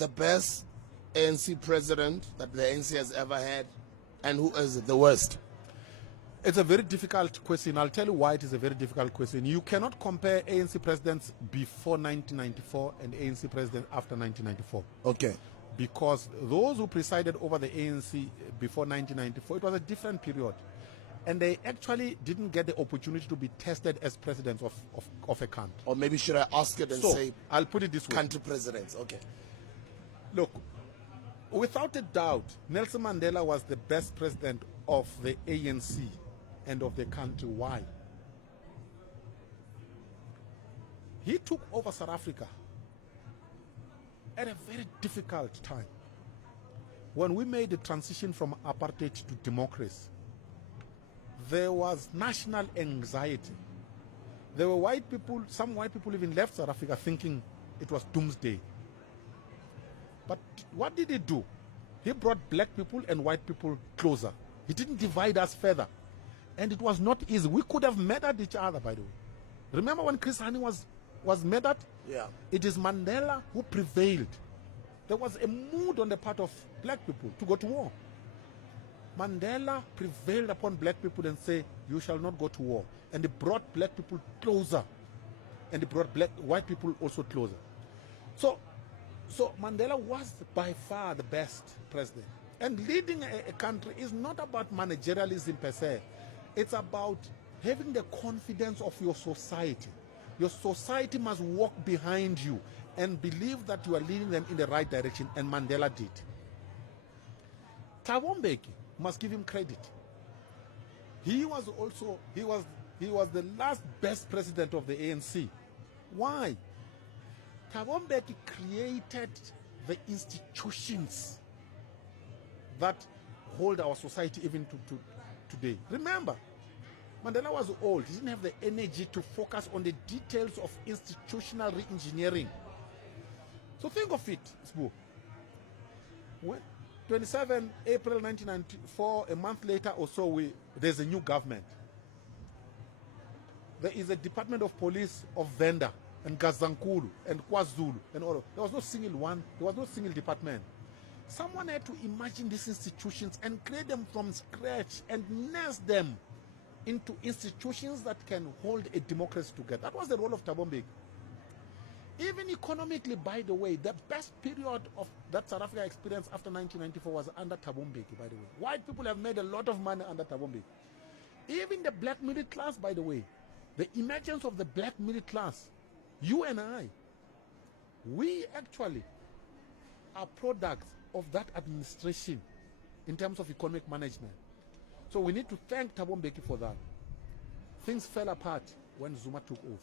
the best ANC president that the ANC has ever had, and who is the worst? It's a very difficult question. I'll tell you why it is a very difficult question. You cannot compare ANC presidents before 1994 and ANC presidents after 1994. Okay. Because those who presided over the ANC before 1994, it was a different period. And they actually didn't get the opportunity to be tested as presidents of a country. Or maybe should I ask it and say, I'll put it this way. Country presidents, okay. Look, without a doubt, Nelson Mandela was the best president of the ANC and of the country. Why? He took over South Africa at a very difficult time. When we made the transition from apartheid to democracy, there was national anxiety. There were white people, some white people even left South Africa thinking it was doomsday. But what did he do? He brought black people and white people closer. He didn't divide us further. And it was not easy. We could have murdered each other, by the way. Remember when Chris Hani was murdered? Yeah. It is Mandela who prevailed. There was a mood on the part of black people to go to war. Mandela prevailed upon black people and said, you shall not go to war. And he brought black people closer. And he brought white people also closer. So Mandela was by far the best president. And leading a country is not about managerialism per se. It's about having the confidence of your society. Your society must walk behind you and believe that you are leading them in the right direction, and Mandela did. Thabo Mbeki must give him credit. He was the last best president of the ANC. Why? Thabo Mbeki created the institutions that hold our society even to today. Remember, Mandela was old. He didn't have the energy to focus on the details of institutional re-engineering. So think of it, Sbu. When 27 April 1994, a month later or so, there's a new government. There is a Department of Police of Venda and Gazankulu and KwaZulu and all of. There was no single one. There was no single department. Someone had to imagine these institutions and create them from scratch and nest them into institutions that can hold a democracy together. That was the role of Thabo Mbeki. Even economically, by the way, the best period of that South Africa experience after 1994 was under Thabo Mbeki, by the way. White people have made a lot of money under Thabo Mbeki. Even the black middle class, by the way, the emergence of the black middle class, you and I, we actually are products of that administration in terms of economic management. So we need to thank Thabo Mbeki for that. Things fell apart when Zuma took over.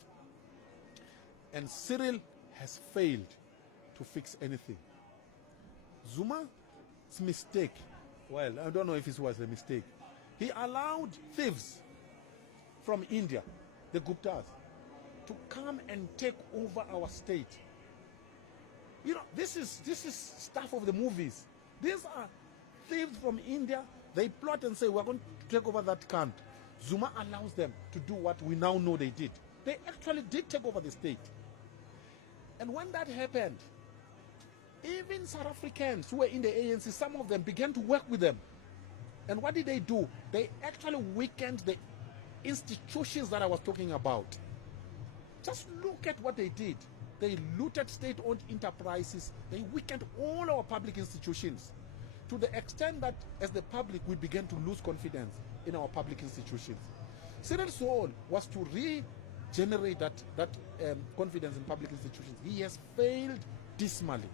And Cyril has failed to fix anything. Zuma's mistake, well, I don't know if it was a mistake. He allowed thieves from India, the Guptas, to come and take over our state. You know, this is stuff of the movies. These are thieves from India. They plot and say, we're going to take over that country. Zuma allows them to do what we now know they did. They actually did take over the state. And when that happened, even South Africans who were in the ANC, some of them began to work with them. And what did they do? They actually weakened the institutions that I was talking about. Just look at what they did. They looted state-owned enterprises. They weakened all our public institutions to the extent that as the public, we began to lose confidence in our public institutions. Cyril's role was to regenerate that confidence in public institutions. He has failed dismally.